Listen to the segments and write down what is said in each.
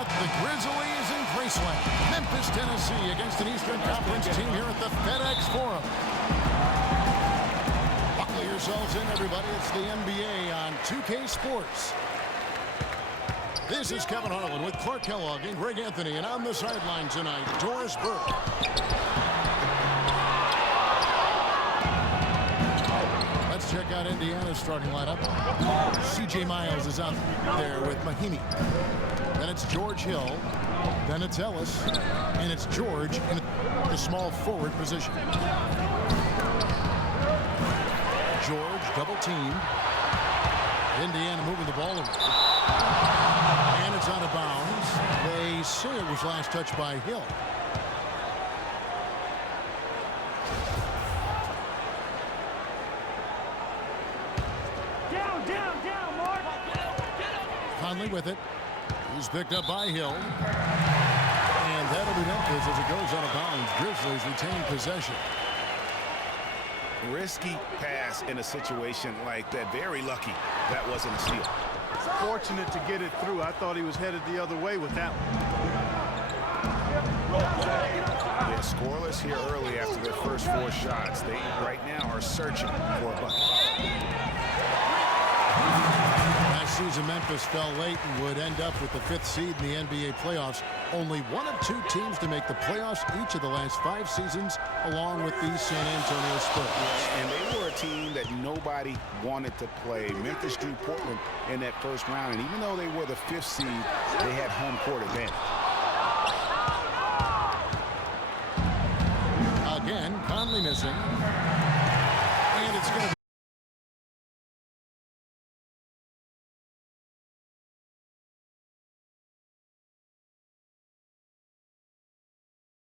got the Grizzlies in Graceland, Memphis, Tennessee, against an Eastern Conference team here at the FedEx Forum. Buckle yourselves in, everybody. It's the NBA on 2K Sports. This is Kevin Harlan with Clark Kellogg and Greg Anthony, and on the sideline tonight, Doris Burke. Let's check out Indiana's starting lineup. C.J. Miles is out there with Mahimi. Then it's George Hill. Then it's Ellis. And it's George in the small forward position. George double teamed. Indiana moving the ball over. And it's out of bounds. They say it was last touched by Hill. Down, Mark. Conley with it. He's picked up by Hill. And that'll be Memphis as it goes out of bounds. Grizzlies retain possession. Risky pass in a situation like that. Very lucky that wasn't a steal. Fortunate to get it through. I thought he was headed the other way with that one. They're scoreless here early after their first 4 shots. They right now are searching for a bucket. Last season, Memphis fell late and would end up with the 5th seed in the NBA playoffs. Only one of 2 teams to make the playoffs each of the last 5 seasons, along with the San Antonio Spurs. And they were a team that nobody wanted to play. Memphis drew Portland in that first round, and even though they were the 5th seed, they had home court advantage. Again, Conley missing. And it's going to be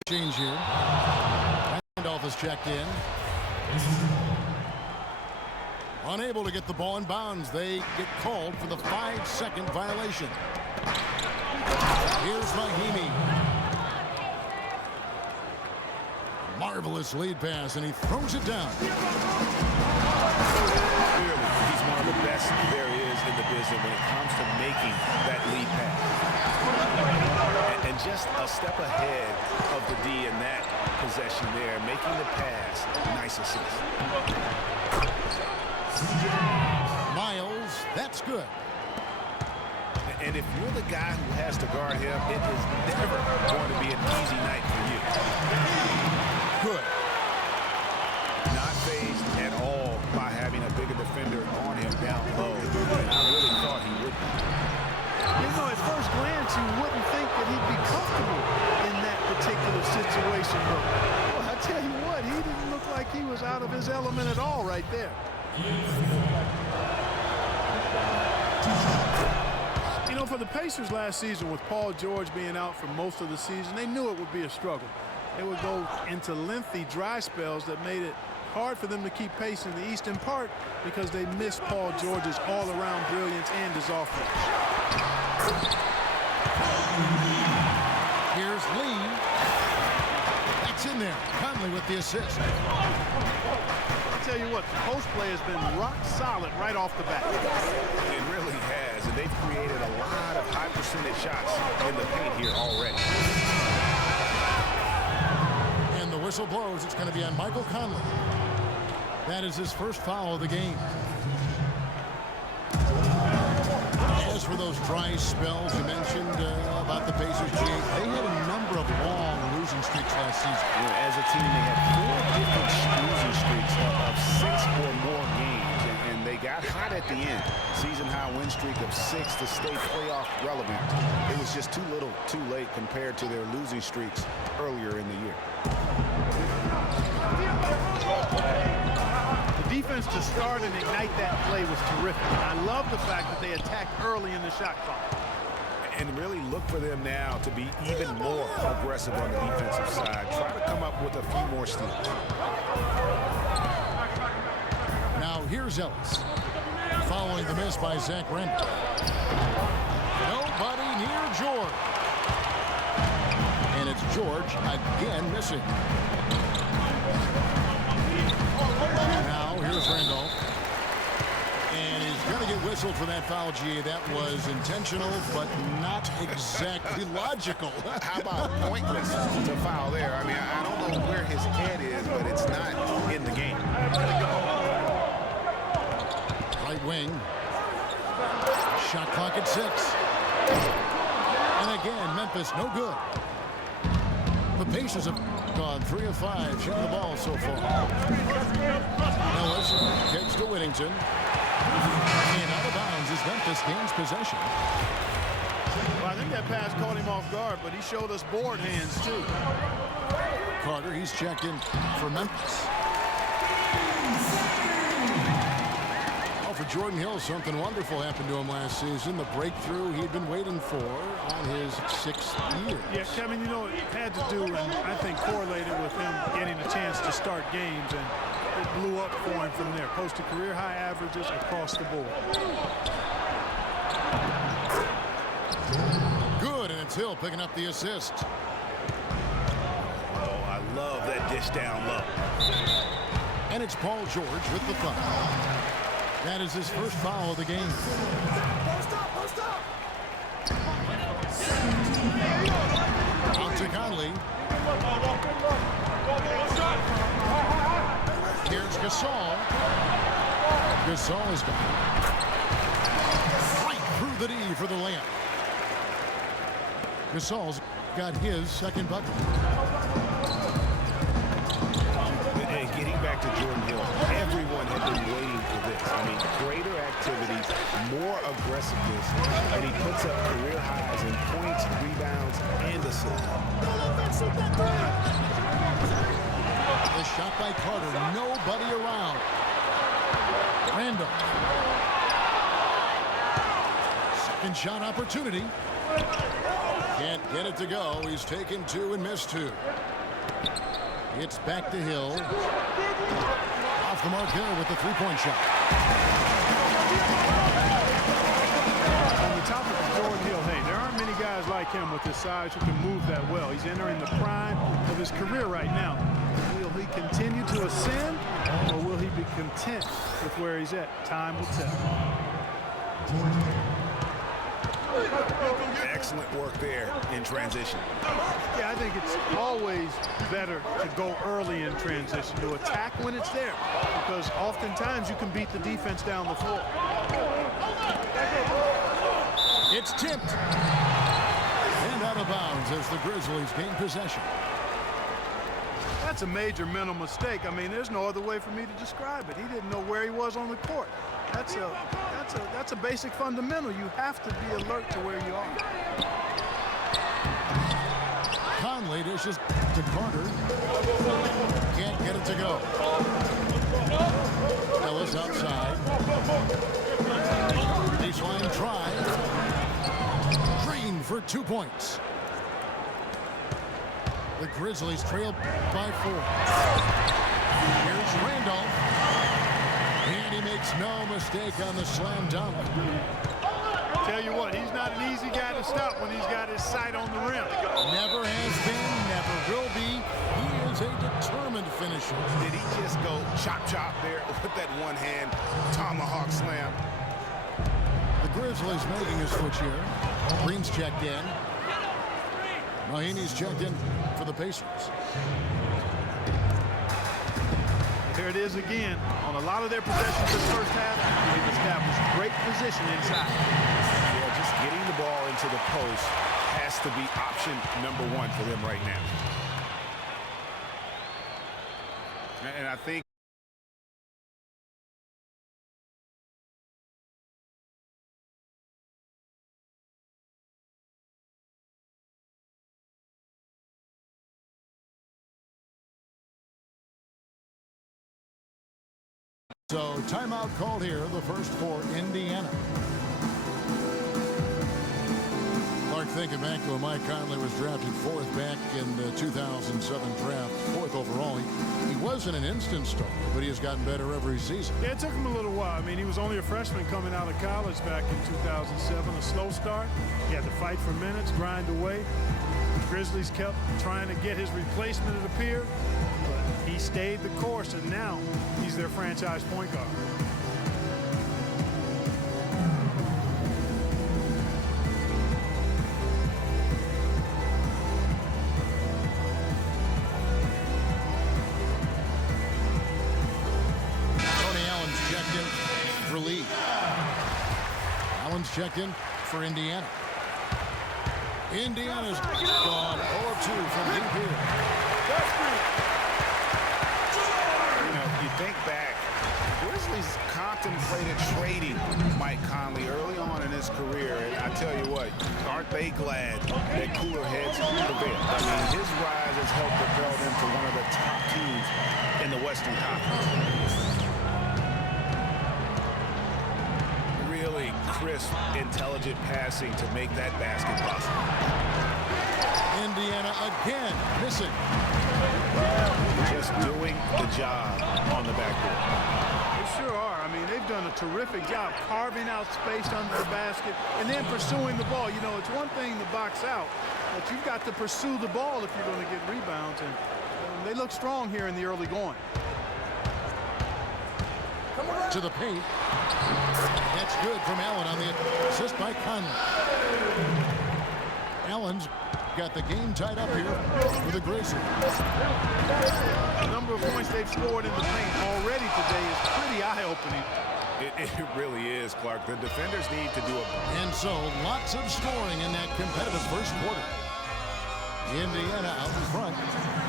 change here. Randolph is checked in. Unable to get the ball in bounds. They get called for the 5-second violation. Here's Mahimi. Marvelous lead pass, and he throws it down. Clearly, he's one of the best there is in the business when it comes to making that lead pass. And just a step ahead of the D in that possession there, making the pass. Nice assist. Miles, that's good. And if you're the guy who has to guard him, it is never going to be an easy night for you. Good. Not phased at all by having a bigger defender on him down low. And I really thought he would be. You know, at first glance, you wouldn't think that he'd be comfortable in that particular situation. But well, I tell you what, he didn't look like he was out of his element at all right there. You know, for the Pacers last season, with Paul George being out for most of the season, they knew it would be a struggle. They would go into lengthy dry spells that made it hard for them to keep pace in the East, in part because they missed Paul George's all-around brilliance and his offense. Here's Lee. That's in there. Conley with the assist. I'll tell you what, the post play has been rock solid right off the bat. It really has, and they've created a lot of high percentage shots in the paint here already. And the whistle blows. It's going to be on Michael Conley. That is his first foul of the game. As for those dry spells you mentioned about the Pacers, they had a number of long losing streaks last season. As a team, they had 4 different losing streaks of 6 or more games, and they got hot at the end. Season-high win streak of 6 to stay playoff relevant. It was just too little, too late compared to their losing streaks earlier in the year. The defense to start and ignite that play was terrific. I love the fact that they attacked early in the shot clock. And really look for them now to be even more aggressive on the defensive side. Try to come up with a few more steals. Now here's Ellis. Following the miss by Zach Randolph. Nobody near George. And it's George again missing. Now here's Randolph. And he's going to get whistled for that foul, G. That was intentional, but not exactly logical. How about pointless to foul there? I mean, I don't know where his head is, but it's not in the game. Right wing. Shot clock at 6. And again, Memphis no good. The Pacers have gone 3 of 5 shooting the ball so far. Ellis kicks to Whittington. And out of bounds as Memphis gains possession. Well, I think that pass caught him off guard, but he showed us board hands too. Carter, he's checked in for Memphis. For Jordan Hill, something wonderful happened to him last season. The breakthrough he'd been waiting for on his 6th year. Yeah, Kevin, you know, it had to do, and I think correlated with him getting a chance to start games, and it blew up for him from there. Posted career high averages across the board. Good, and it's Hill picking up the assist. Oh, I love that dish down low. And it's Paul George with the foul. That is his first foul of the game. Out to Conley. Here's Gasol. Gasol is gone. Right through the D for the layup. Gasol's got his second bucket. And getting back to Jordan Hill, everyone had been waiting for this. I mean, greater activity, more aggressiveness, and he puts up career highs in points, rebounds, and assists. The shot by Carter, nobody around. Randall. Second shot opportunity. Can't get it to go. He's taken 2 and missed 2. It's back to Hill. Off the mark Hill with the three-point shot. On the topic of Jordan Hill, hey, there aren't many guys like him with his size who can move that well. He's entering the prime of his career right now. Will he continue to ascend, or will he be content with where he's at? Time will tell. Excellent work there in transition. Yeah, I think it's always better to go early in transition, to attack when it's there, because oftentimes you can beat the defense down the floor. It's tipped. And out of bounds as the Grizzlies gain possession. That's a major mental mistake. I mean, there's no other way for me to describe it. He didn't know where he was on the court. That's a basic fundamental. You have to be alert to where you are. Conley dishes to Carter. Can't get it to go. Ellis outside. Baseline try. Green for 2 points. The Grizzlies trail by 4. Here's Randolph. And he makes no mistake on the slam dunk. Tell you what, he's not an easy guy to stop when he's got his sight on the rim. Never has been, never will be. He is a determined finisher. Did he just go chop there with that one-hand tomahawk slam? The Grizzlies making his switch here. Green's checked in. Mahinmi's checked in for the Pacers. Here it is again. On a lot of their possessions this first half, they've established great position inside. Yeah, just getting the ball into the post has to be option number 1 for them right now. And I think So timeout called here, the first for Indiana. Clark, thinking back to when Mike Conley was drafted 4th back in the 2007 draft, 4th overall. He wasn't an instant star, but he has gotten better every season. Yeah, it took him a little while. I mean, he was only a freshman coming out of college back in 2007. A slow start. He had to fight for minutes, grind away. The Grizzlies kept trying to get his replacement, it appeared. But he stayed the course, and now he's their franchise point guard. Allen's checked in for Indiana. Indiana's gone 0 of 2 from deep here. You know, you think back, Grizzlies contemplated trading Mike Conley early on in his career, and I tell you what, aren't they glad that cooler heads prevailed? I mean, his rise has helped propel them to one of the top teams in the Western Conference. Really crisp, intelligent passing to make that basket possible. Indiana again missing. Just doing the job on the backboard. They sure are. I mean, they've done a terrific job carving out space under the basket and then pursuing the ball. You know, it's one thing to box out, but you've got to pursue the ball if you're going to get rebounds. And they look strong here in the early going. To the paint. That's good from Allen on the assist by Conley. Allen's got the game tied up here for the Grizzlies. The number of points they've scored in the paint already today is pretty eye-opening. It really is, Clark. The defenders need to do it. And so lots of scoring in that competitive first quarter. Indiana out in front.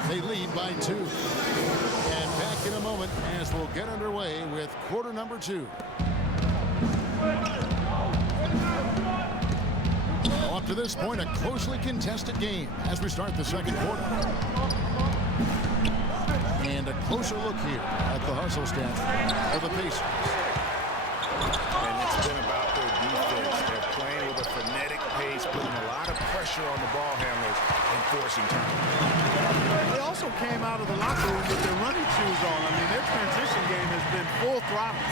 They lead by 2. And back in a moment as we'll get underway with quarter number 2. Up to this point, a closely contested game as we start the second quarter. And a closer look here at the hustle stats for the Pacers. And it's been about their defense. They're playing with a frenetic pace, putting a lot of pressure on the ball handlers and forcing turnovers. They also came out of the locker room with their running shoes on. I mean, their transition game has been full throttle.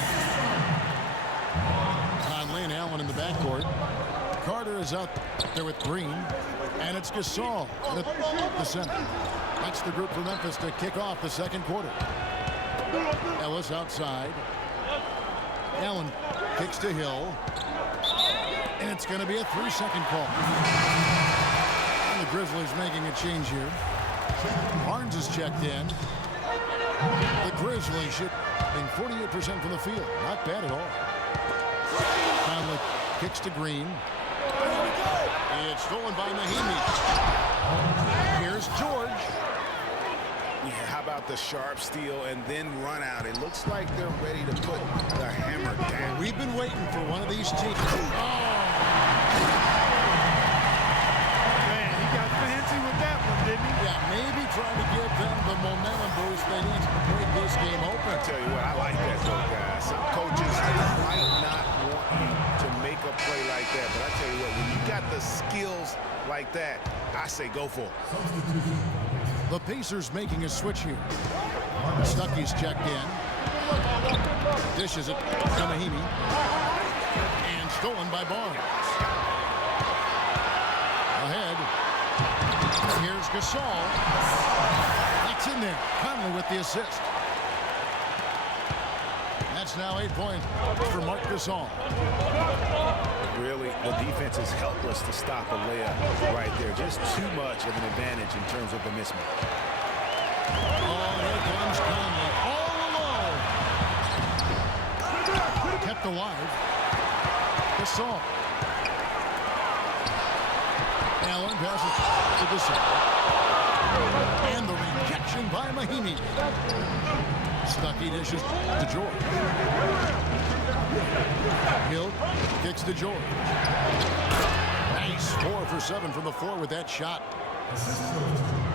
Conley and Allen in the backcourt. Carter is out there with Green, and it's Gasol at the center. That's the group for Memphis to kick off the second quarter. Ellis outside. Allen kicks to Hill, and it's going to be a 3-second call. And the Grizzlies making a change here. Barnes is checked in. The Grizzlies shooting 48% from the field. Not bad at all. Conley kicks to Green. It's stolen by Mahimi. Here's George. Yeah, how about the sharp steal and then run out? It looks like they're ready to put the hammer down. We've been waiting for one of these teams. Man, he got fancy with that one, didn't he? Yeah, maybe trying to give them the momentum boost they need to break this game open. I tell you what, I like that though, guys. Some coaches might not want you to make a play like that, but I tell you what, when you got the skills like that, I say go for it. The Pacers making a switch here. Stuckey's checked in. Dishes it to Mahimi. And stolen by Barnes. Ahead. Here's Gasol. That's in there. Conley with the assist. That's now 8 points for Marc Gasol. Really, the defense is helpless to stop a layup right there. Just too much of an advantage in terms of the mismatch. Oh, here comes Conley all alone. Kept alive. Gasol. Allen passes to Gasol. And the rejection by Mahimi. Stuckey dishes to George. Hill kicks to George. Nice 4 for 7 from the floor with that shot.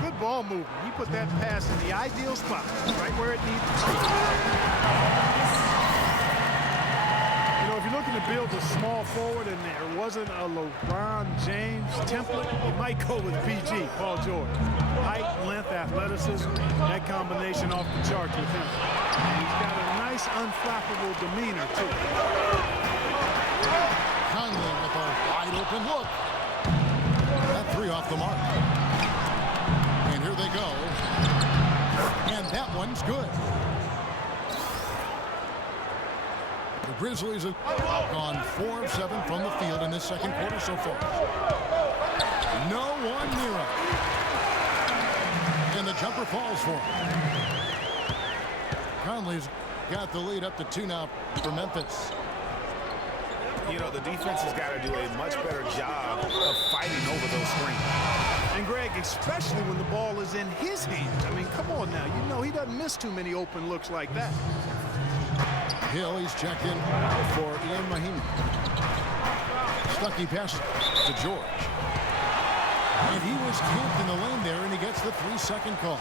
Good ball movement. He put that pass in the ideal spot, right where it needs to be. You know, if you're looking to build a small forward and there wasn't a LeBron James template, you might go with PG, Paul George. Height, length, athleticism, that combination off the charts with him. And he's got a nice, unflappable demeanor, too. Conley with a wide open look. That 3 off the mark. And here they go. And that one's good. The Grizzlies have gone 4 of 7 from the field in this second quarter so far. No one near him. And the jumper falls for him. Conley's got the lead up to 2 now for Memphis. You know, the defense has got to do a much better job of fighting over those screens. And Greg, especially when the ball is in his hands. I mean, come on now. You know he doesn't miss too many open looks like that. Hill, he's checked in for Ian Mahimi. Stuckey passes to George. And he was camped in the lane there, and he gets the 3-second call.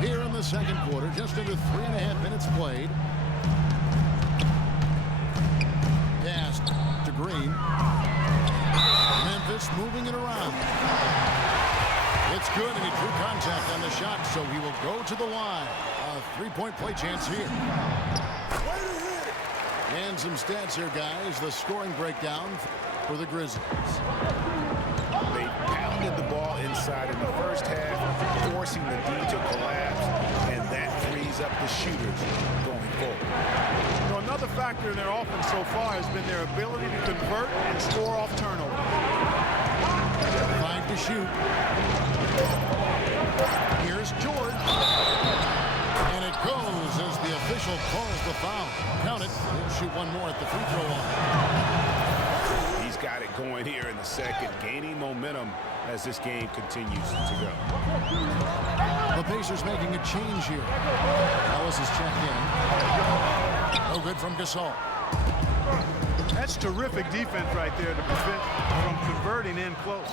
Here in the second quarter, just under 3.5 minutes played. Pass to Green. Memphis moving it around. It's good, and he drew contact on the shot, so he will go to the line. A 3-point play chance here. And some stats here, guys. The scoring breakdown for the Grizzlies. They pounded the ball inside in the first half, forcing the D to collapse, and that frees up the shooters going forward. You know, another factor in their offense so far has been their ability to convert and score off turnover. 5 to shoot. Here's George. And it goes as the official calls the foul. Count it. He'll shoot one more at the free throw line. He's got it going here in the second, gaining momentum as this game continues to go. The Pacers making a change here. Ellis is checked in. No good from Gasol. That's terrific defense right there to prevent from converting in close.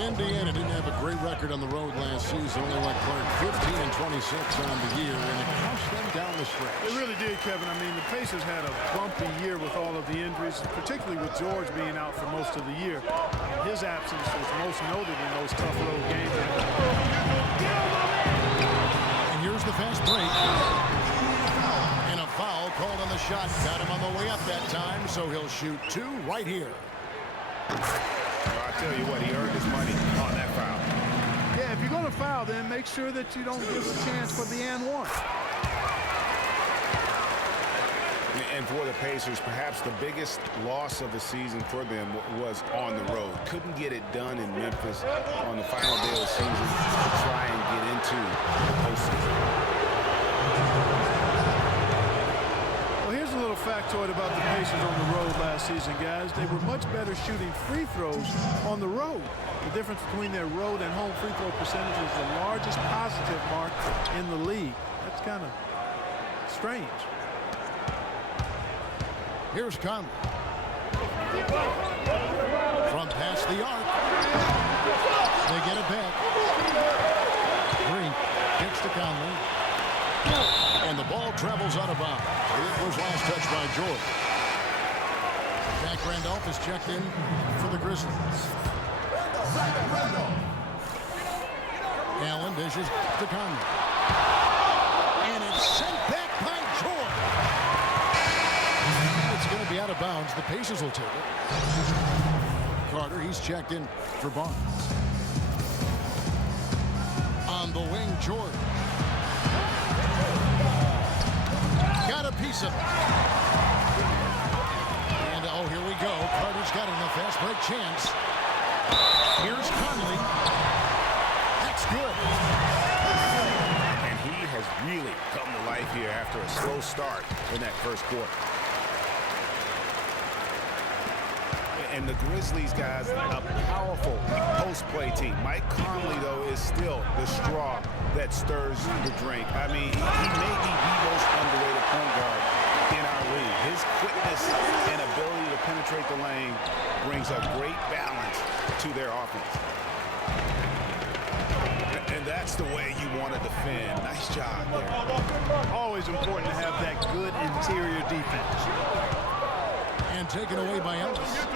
Indiana didn't have a great record on the road last season. Only went 15-26 on the year, and it cost them down the stretch. They really did, Kevin. I mean, the Pacers had a bumpy year with all of the injuries, particularly with George being out for most of the year. His absence was most noted in those tough road games. And here's the fast break. And a foul called on the shot. Got him on the way up that time, so he'll shoot 2 right here. Well, I tell you what, he earned his money on that foul. Yeah, if you're going to foul, then make sure that you don't give a chance for the and one. And for the Pacers, perhaps the biggest loss of the season for them was on the road. Couldn't get it done in Memphis on the final day of the season to try and get into the postseason. Factoid about the Pacers on the road last season, guys. They were much better shooting free throws on the road. The difference between their road and home free throw percentage is the largest positive mark in the league. That's kind of strange. Here's Conley. From past the arc. They get it back. Green kicks to Conley. And the ball travels out of bounds. It was last touched by George. Jack Randolph is checked in for the Grizzlies. Allen dishes to Conley. And it's sent back by George. It's going to be out of bounds. The Pacers will take it. Carter, he's checked in for Barnes. On the wing, George. Got a piece of it. And oh, here we go. Carter's got it in a fast break chance. Here's Conley. That's good. And he has really come to life here after a slow start in that first quarter. And the Grizzlies, guys, a powerful post-play team. Mike Conley, though, is still the straw that stirs the drink. I mean, he may be the most underrated point guard in our league. His quickness and ability to penetrate the lane brings a great balance to their offense. And that's the way you want to defend. Nice job there. Always important to have that good interior defense. And taken away by Ellis.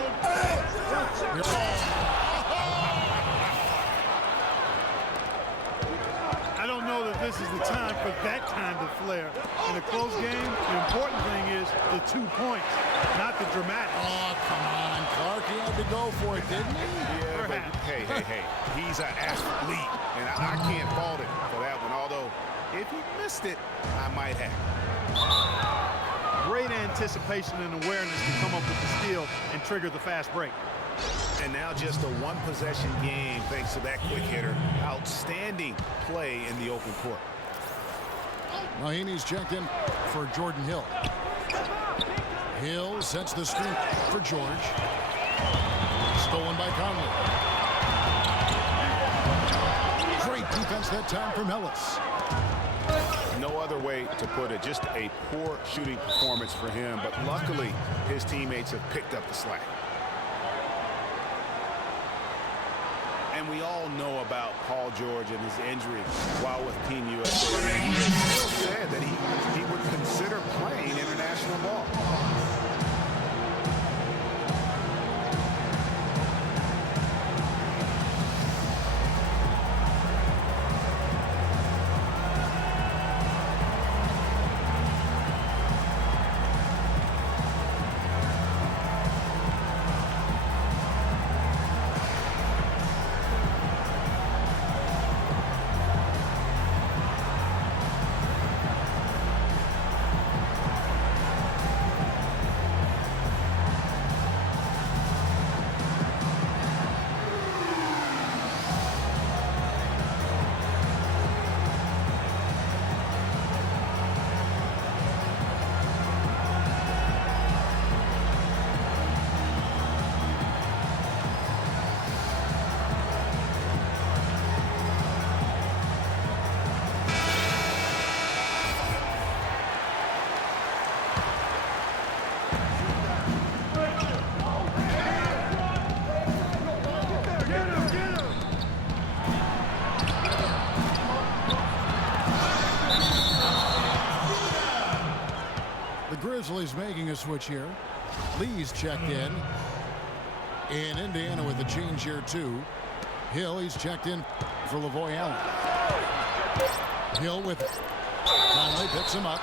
I don't know that this is the time for that kind of flair. In a close game, the important thing is the 2 points, not the dramatic. Oh, come on, Clark. He had to go for it, didn't he? Yeah, but hey. He's an athlete, and I can't fault him for that one. Although, if he missed it, I might have. Great anticipation and awareness to come up with the steal and trigger the fast break. And now just a one-possession game thanks to that quick hitter. Outstanding play in the open court. Mahimi's checked in for Jordan Hill. Hill sets the screen for George. Stolen by Conley. Great defense that time from Ellis. No other way to put it. Just a poor shooting performance for him, but luckily his teammates have picked up the slack. And we all know about Paul George and his injury while with Team USA. I mean, he has still said that he would consider playing international ball. Grizzlies making a switch here. Lee's checked in Indiana with the change here too. Hill, he's checked in for Lavoy Allen. Hill with it. Conley picks him up.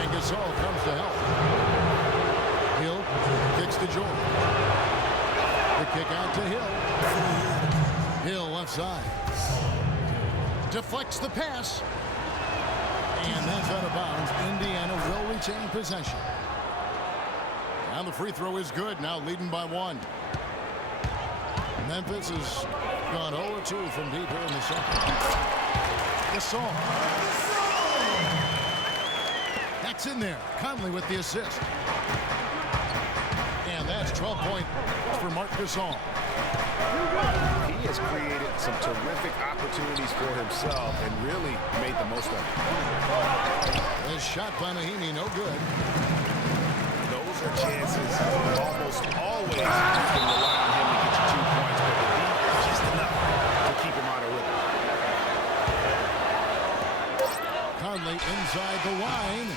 And Gasol comes to help. Hill kicks to Jordan. The kick out to Hill. Hill left side. Deflects the pass. And that's out of bounds. Indiana will retain possession. And the free throw is good. Now leading by 1. Memphis has gone 0-2 from deep here in the second. Gasol. That's in there. Conley with the assist. And that's 12 points for Marc Gasol. He has created some terrific opportunities for himself and really made the most of it. The shot by Mahimi, no good. Those are chances almost always you can rely on him to get you 2 points, but the defense just enough to keep him out of rhythm. Conley inside the line.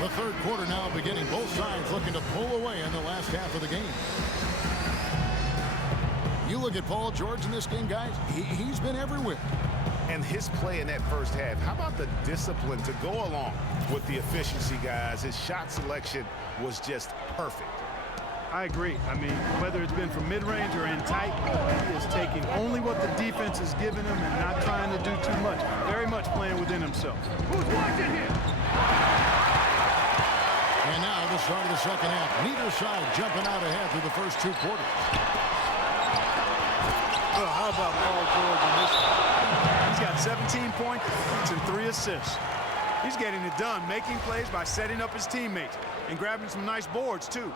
The third quarter now beginning. Both sides looking to pull away in the last half of the game. You look at Paul George in this game, guys. He's been everywhere. And his play in that first half, how about the discipline to go along with the efficiency, guys? His shot selection was just perfect. I agree. I mean, whether it's been from mid-range or in tight, he is taking only what the defense is giving him and not trying to do too much. Very much playing within himself. Who's watching here? And now the start of the second half. Neither side jumping out ahead through the first 2 quarters. Well, how about Paul George in this one? He's got 17 points and 3 assists. He's getting it done, making plays by setting up his teammates and grabbing some nice boards, too.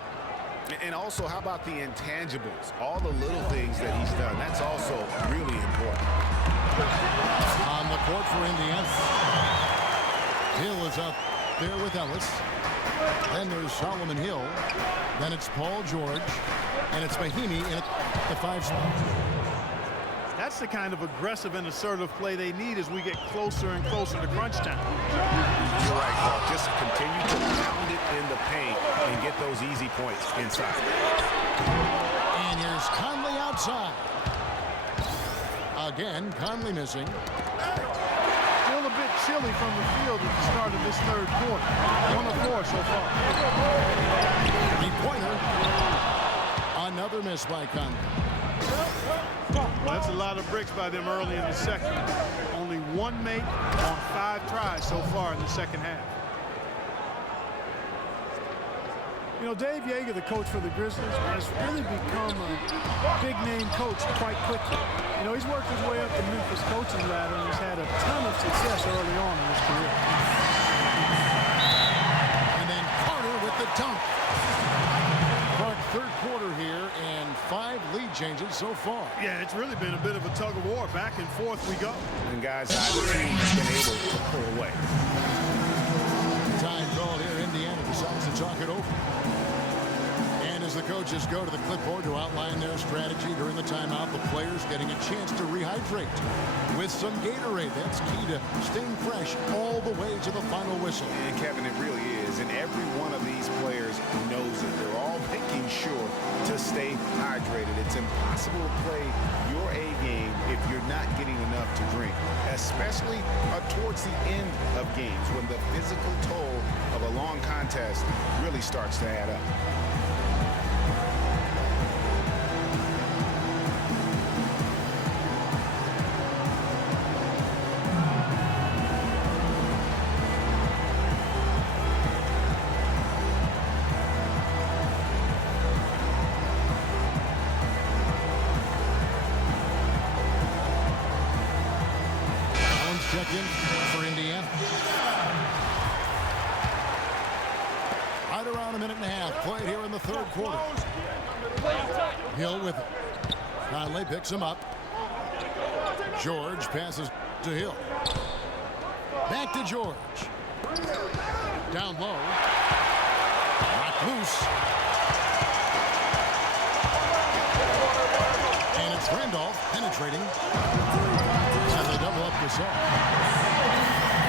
And also, how about the intangibles? All the little things that he's done. That's also really important. On the court for Indiana. Hill is up there with Ellis. Then there's Solomon Hill. Then it's Paul George. And it's Mahimi in the 5 spot. That's the kind of aggressive and assertive play they need as we get closer and closer to crunch time. You're right, Paul. Just continue to pound it in the paint and get those easy points inside. And here's Conley outside. Again, Conley missing. Still a bit chilly from the field at the start of this third quarter. 1 of 4 so far. Three-pointer. Another miss by Conley. Well, that's a lot of bricks by them early in the second. Only 1 make on 5 tries so far in the second half. You know, Dave Yeager, the coach for the Grizzlies, has really become a big-name coach quite quickly. You know, he's worked his way up the Memphis coaching ladder and has had a ton of success early on in his career. And then Carter with the dunk. Clark, third quarter here, and 5 lead changes so far. Yeah, it's really been a bit of a tug of war. Back and forth we go. And guys, either team has been able to pull away. Time called here. Indiana decides to talk it over. And as the coaches go to the clipboard to outline their strategy during the timeout, the players getting a chance to rehydrate with some Gatorade. That's key to staying fresh all the way to the final whistle. And Kevin, it really is. And every one of these players knows it. They're all making sure to stay hydrated. It's impossible to play your A game if you're not getting enough to drink, especially towards the end of games when the physical toll of a long contest really starts to add up. Check in for Indiana. Right around a minute and a half played here in the third quarter. Hill with it. Conley picks him up. George passes to Hill. Back to George. Down low. Knocked loose. And it's Randolph penetrating. And they double up Gasol.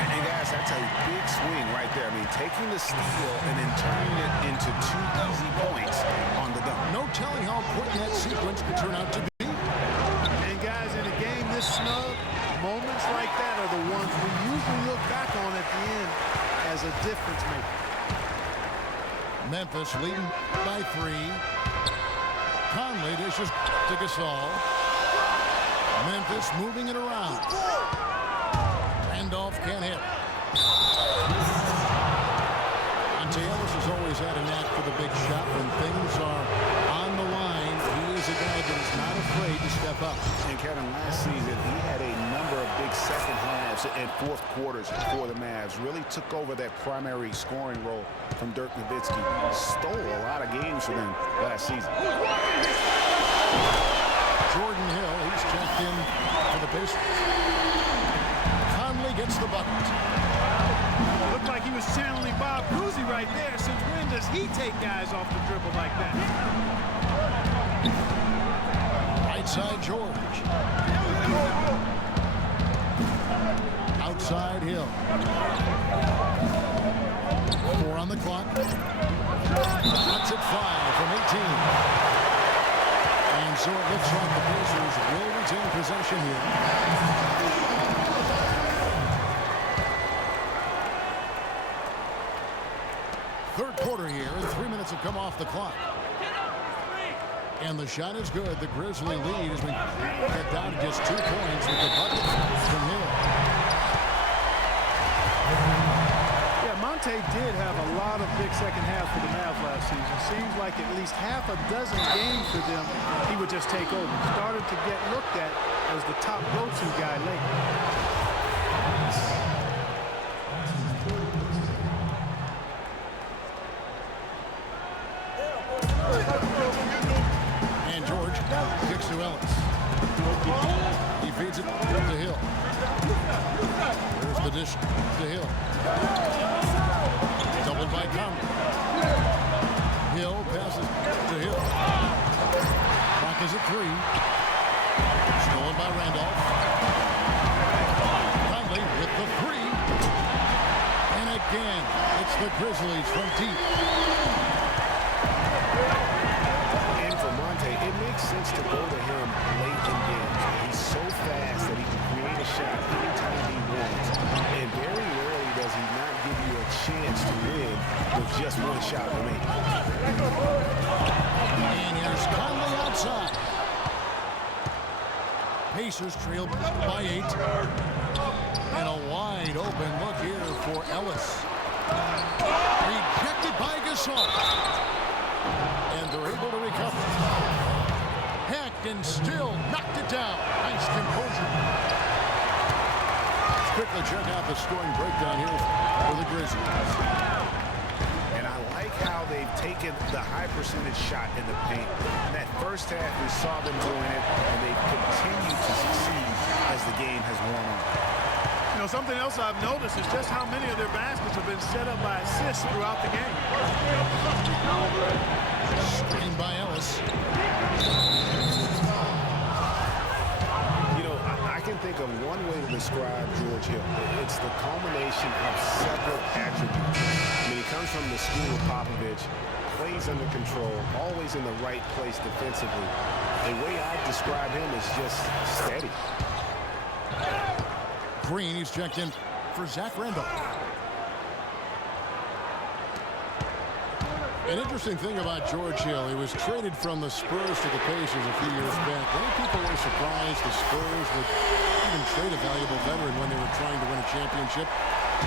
And guys, that's a big swing right there. I mean, taking the steal and then turning it into 2 easy points on the dunk. No telling how important that sequence could turn out to be. And guys, in a game this snug, moments like that are the ones we usually look back on at the end as a difference maker. Memphis leading by 3. Conley dishes to Gasol. Memphis moving it around. Randolph can't hit. Monte Ellis has always had a knack for the big shot. When things are on the line, he is a guy that is not afraid to step up. And Kevin, last season, he had a number of big second halves and fourth quarters for the Mavs. Really took over that primary scoring role from Dirk Nowitzki. Stole a lot of games for them last season. Jordan Hill, he's checked in for the Pacers. Conley gets the bucket. Looked like he was channeling Bob Cousy right there. Since when does he take guys off the dribble like that? Right side, George. Outside, Hill. 4 on the clock. Shots at 5 from 18. And so it looks like the Pacers will retain possession here. Third quarter here, and 3 minutes have come off the clock. And the shot is good. The Grizzly lead has been cut down to just 2 points with the bucket from Hill. Yeah, Monte did have a lot of big second halves for the Mavs last season. Seems like at least half a dozen games for them, he would just take over. Started to get looked at as the top go-to guy late. And George kicks to Ellis. He feeds it to Hill. There's the dish to Hill. Doubled by Conley. Hill passes to Hill. Clock is at 3. Stolen by Randolph. Conley with the 3. And again, it's the Grizzlies from deep. And for Monte, it makes sense to go to him late in games. He's so fast that he can create a shot anytime he wants. That's one shot for me. And here's Conley outside. Pacers trail by 8. And a wide open look here for Ellis. Rejected by Gasol. And they're able to recover. Hacked and still knocked it down. Nice composure. Let's quickly check out the scoring breakdown here for the Grizzlies. And I like how they've taken the high percentage shot in the paint. In that first half, we saw them doing it, and they've continued to succeed as the game has worn on. You know, something else I've noticed is just how many of their baskets have been set up by assists throughout the game. Screened by Ellis. You know, I can think of one way to describe George Hill. It's the culmination of several attributes. I mean, he comes from the school of Popovich, plays under control, always in the right place defensively. The way I describe him is just steady. Green, he's checked in for Zach Randolph. An interesting thing about George Hill, he was traded from the Spurs to the Pacers a few years back. Many people were surprised the Spurs would even trade a valuable veteran when they were trying to win a championship.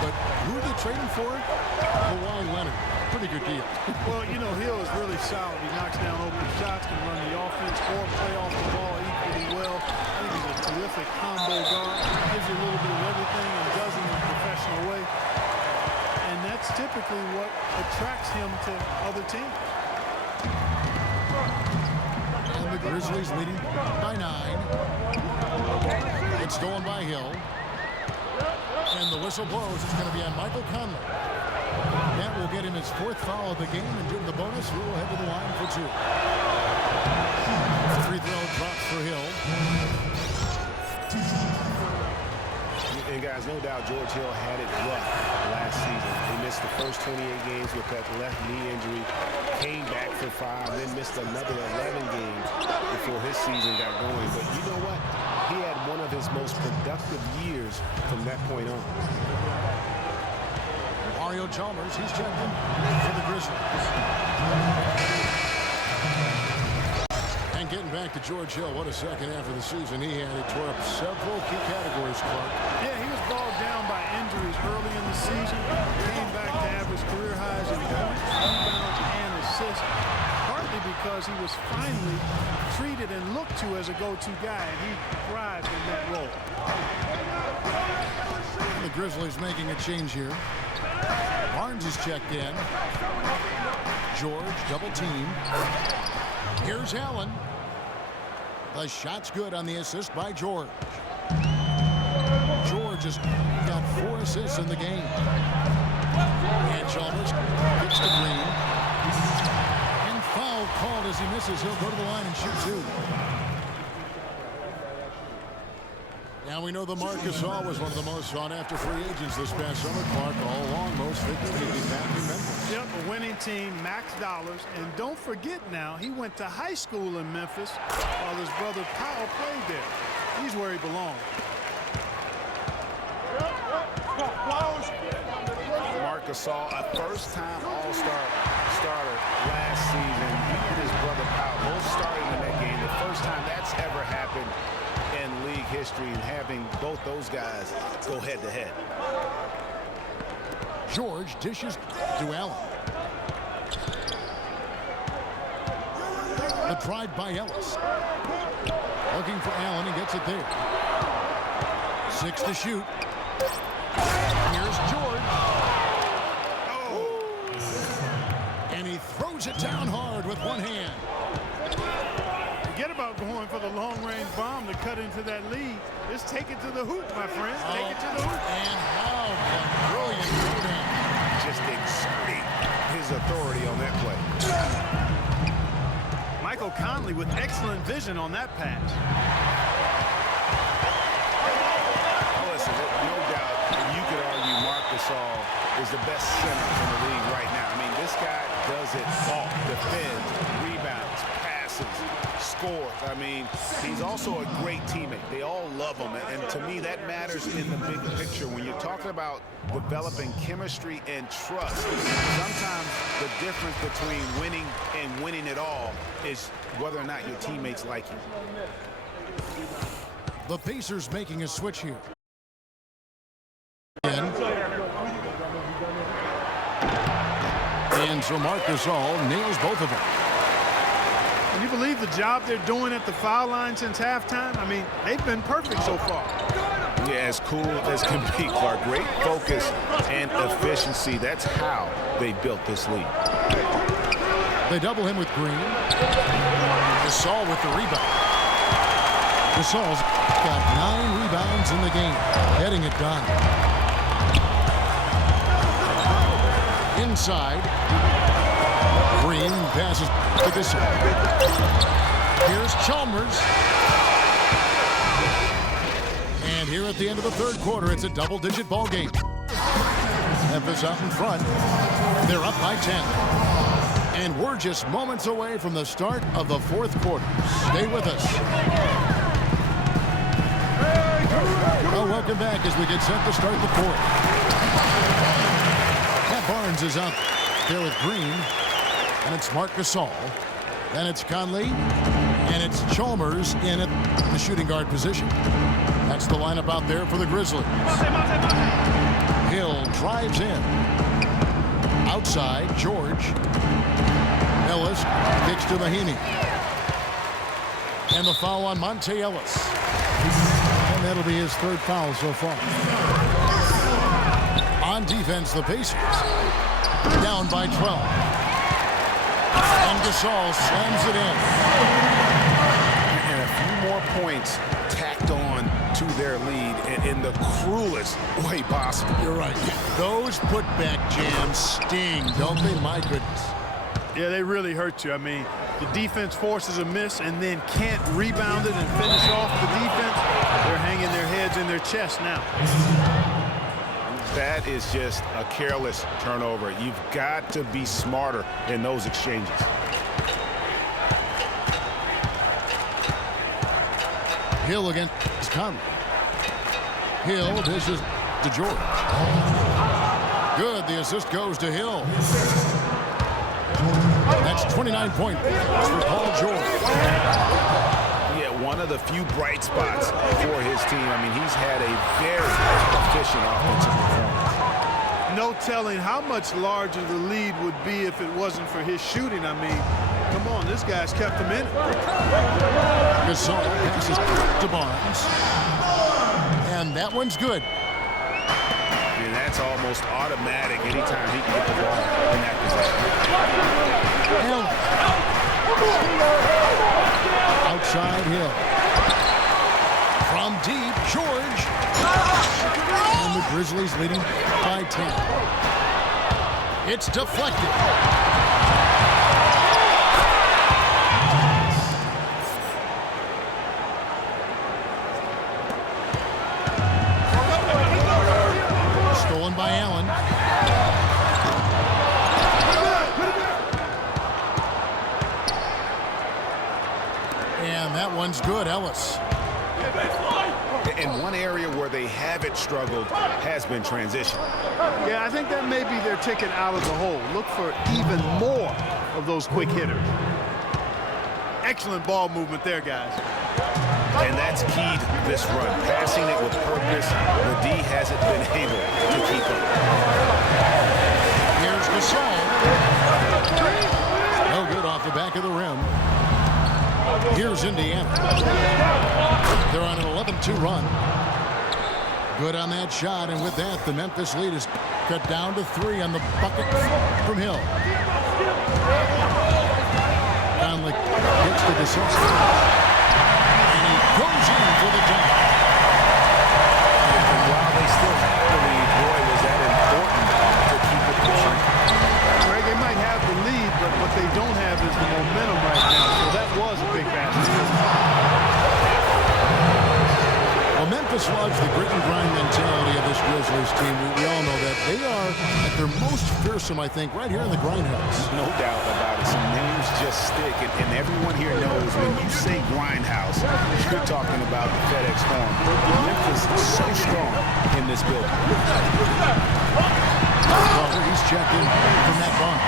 But who did they trade him for? Kawhi Leonard. Pretty good deal. Well, you know, Hill is really solid. He knocks down open shots, can run the offense or play off the ball equally well. I think he's a terrific combo guard. Gives you a little bit of everything and does it in a professional way. And that's typically what attracts him to other teams. And the Grizzlies leading by 9. It's stolen by Hill. And the whistle blows. It's going to be on Michael Conley. That will get him his 4th foul of the game and give him the bonus. He will head to the line for 2. Free throw drops for Hill. And guys, no doubt George Hill had it rough last season. He missed the first 28 games with that left knee injury, came back for 5, then missed another 11 games before his season got going. But you know what? He had one of his most productive years from that point on. Mario Chalmers, he's checked in for the Grizzlies. And getting back to George Hill, what a second half of the season he had. He tore up several key categories, Clark. Yeah, he was bogged down by injuries early in the season. Came back to average career highs in points, rebounds, and assists. Partly because he was finally treated and looked to as a go-to guy, and he thrived in that role. The Grizzlies making a change here. Barnes is checked in. George double team. Here's Allen. The shot's good on the assist by George. George has got 4 assists in the game. And Chalmers gets to Green. And foul called as he misses. He'll go to the line and shoot 2. Now we know the Marcus All was one of the most sought-after free agents this past summer. Clark all along, most figured he'd be back in Memphis. Yep, a winning team, max dollars. And don't forget now, he went to high school in Memphis while his brother Powell played there. He's where he belongs. Marcus All, a first-time All-Star starter last season. He and his brother Powell both started in that game. The first time that's ever happened in league history, and having both those guys go head-to-head. George dishes to Allen. The drive by Ellis. Looking for Allen. He gets it there. 6 to shoot. Here's George. Oh. And he throws it down hard with one hand. Forget about going for the long-range bomb to cut into that lead. Just take it to the hoop, my friend. Take it to the hoop. And how brilliant throwdown. Just exerting his authority on that play. Michael Conley with excellent vision on that pass. Oh, listen, no doubt you could argue Marcus All is the best center in the league right now. I mean, this guy does it all. Defends, rebounds, passes, scores. I mean, he's also a great teammate. They all love love them. And to me, that matters in the big picture. When you're talking about developing chemistry and trust, sometimes the difference between winning and winning it all is whether or not your teammates like you. The Pacers making a switch here. And so Marcus All nails both of them. Can you believe the job they're doing at the foul line since halftime? I mean, they've been perfect so far. Yeah, as cool as can be, Clark. Great focus and efficiency. That's how they built this lead. They double him with Green. Gasol with the rebound. Gasol's got 9 rebounds in the game, heading it down. Inside, Green passes to Gasol. Here's Chalmers. And here at the end of the third quarter, it's a double-digit ball game. Memphis out in front. They're up by 10. And we're just moments away from the start of the fourth quarter. Stay with us. Well, welcome back as we get set to start the fourth. Matt Barnes is out there with Green. And it's Marc Gasol. Then it's Conley. And it's Chalmers in at the shooting guard position. That's the lineup out there for the Grizzlies. Hill drives in. Outside, George. Ellis kicks to Mahinmi. And the foul on Monte Ellis. And that'll be his third foul so far. On defense, the Pacers down by 12. And Gasol slams it in. And a few more points tacked on to their lead in the cruelest way possible. You're right. Those putback jams sting, don't they? My goodness. Yeah, they really hurt you. I mean, the defense forces a miss and then can't rebound it and finish off the defense. They're hanging their heads in their chest now. That is just a careless turnover. You've got to be smarter in those exchanges. Hill against Conley. Hill dishes to George. Good. The assist goes to Hill. That's 29 points for Paul George. Yeah, one of the few bright spots for his team. I mean, he's had a very efficient offensive performance. No telling how much larger the lead would be if it wasn't for his shooting. I mean, come on, this guy's kept him in it. Gasol passes to Barnes. And that one's good. And that's almost automatic anytime he can get the ball in that position. Hill. Outside Hill. From deep, George. And the Grizzlies leading by 10. It's deflected. Stolen by Allen. And that one's good, Ellis. And one area where they haven't struggled has been transition. Yeah, I think that may be their ticket out of the hole. Look for even more of those quick hitters. Excellent ball movement there, guys. And that's key to this run. Passing it with purpose, the D hasn't been able to keep up. Here's Gasol. No good off the back of the rim. Here's Indiana. They're on an 11-2 run. Good on that shot, and with that, the Memphis lead is cut down to 3 on the bucket from Hill. Conley hits the Gasol. And he goes in for the dunk. And while they still have the lead, boy, was that important to keep it pushing. Greg, they might have the lead, but what they don't have is the momentum right now. So that was a big basket. Well, Memphis Memphis loves the grit and grind mentality of this Grizzlies team. We all know that. They are at their most fearsome, I think, right here in the grindhouse. No doubt about it. Some names just stick, and everyone here knows when you say grindhouse, you're talking about the FedEx Forum. Memphis is so strong in this building. Well, he's checked in from that bar.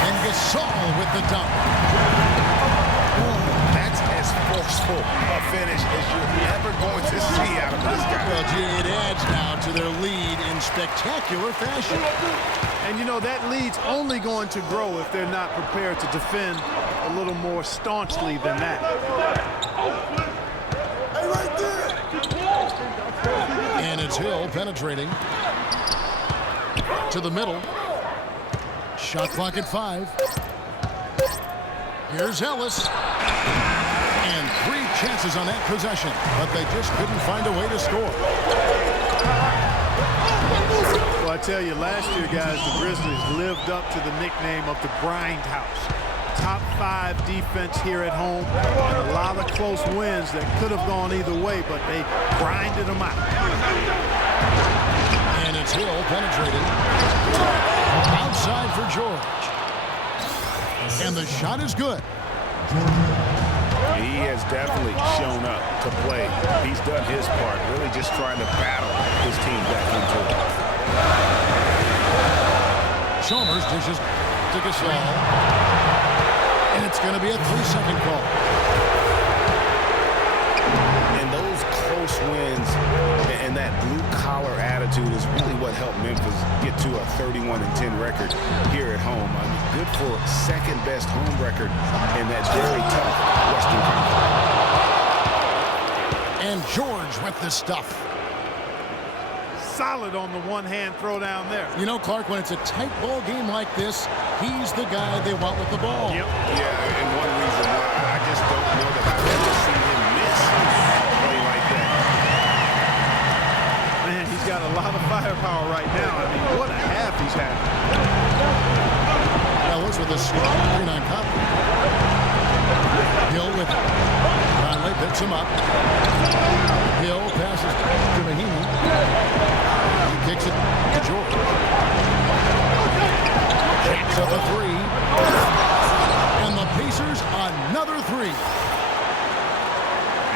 And Gasol with the dunk. That's as forceful a finish as you're ever going to see out of this guy. Well, gee, it adds now to their lead in spectacular fashion. And, you know, that lead's only going to grow if they're not prepared to defend a little more staunchly than that. Hey, right there. And it's Hill penetrating to the middle. Shot clock at 5. Here's Ellis. And 3 chances on that possession, but they just couldn't find a way to score. Well, I tell you, last year, guys, the Grizzlies lived up to the nickname of the grindhouse. Top 5 defense here at home, and a lot of close wins that could have gone either way, but they grinded them out. And it's Hill penetrating. Outside for George. And the shot is good. He has definitely shown up to play. He's done his part, really just trying to battle his team back into it. Chalmers dishes to Gasol. And it's going to be a 3-second call. And those close wins and that blue-collar attitude is really what helped Memphis get to a 31-10 record here at home. I mean, good for second-best home record in that very tough Western Conference. And George with the stuff. Solid on the one-hand throw down there. You know, Clark, when it's a tight ball game like this, he's the guy they want with the ball. Yep. Yeah, and one reason why I just don't know that I've ever seen him miss a play like that. Man, he's got a lot of firepower right now. I mean, what a half he's had. Ellis with a strong 3-9 cup. Hill with it. Conley picks him up. Hill passes to Mahimi. He kicks it to George. Jacks up a 3. And the Pacers another 3.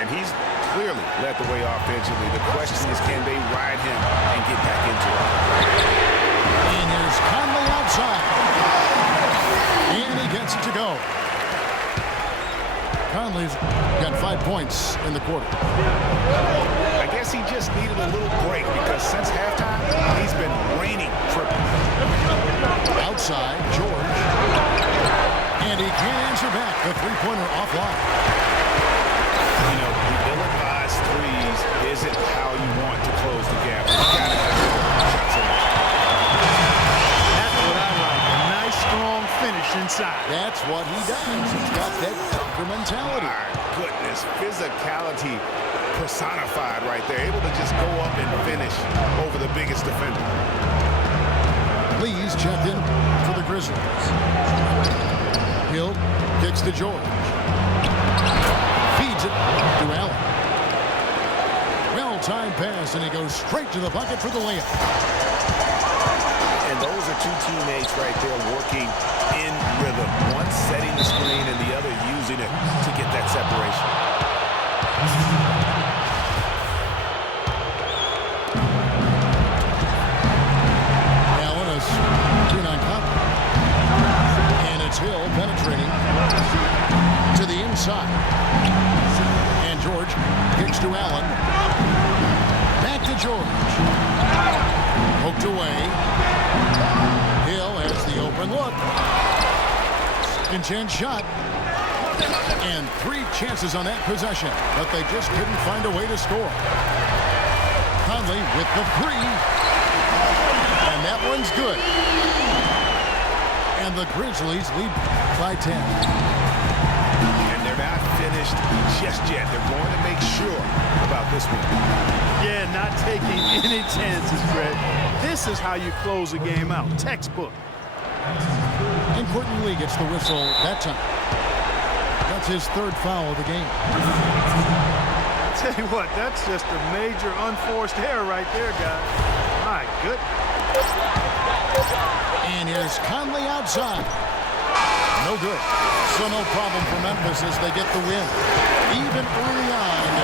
And he's clearly led the way offensively. The question is, can they ride him and get back into it? And here's Conley outside. And he gets it to go. Conley's got 5 points in the quarter. I guess he just needed a little break because since halftime, he's been raining triples. Outside, George. And he can't answer back. The three-pointer offline. You know, the ill-advised threes isn't how you want to close the gap. You gotta have shots in. That's what I like. A nice, strong finish inside. That's what he does. He's got that dunker mentality. My goodness, physicality personified right there. Able to just go up and finish over the biggest defender. Lee's checked in for the Grizzlies. Hill kicks to George. Feeds it to Allen. Well-timed pass, and he goes straight to the bucket for the layup. And those are 2 teammates right there working in rhythm. One setting the screen and the other using it to get that separation. Allen is 2-9 cup. And it's Hill penetrating to the inside. And George kicks to Allen. Back to George. Poked away. Hill has the open look. Second chance shot. And 3 chances on that possession, but they just couldn't find a way to score. Conley with the 3. And that one's good. And the Grizzlies lead by 10. And they're not finished just yet. They're going to make sure about this one. Yeah, not taking any chances, Greg. This is how you close a game out. Textbook. And Courtney Lee gets the whistle that time. That's his 3rd foul of the game. I tell tell you what, that's just a major unforced error right there, guys. My goodness. And here's Conley outside. No good. So no problem for Memphis as they get the win. Even early on in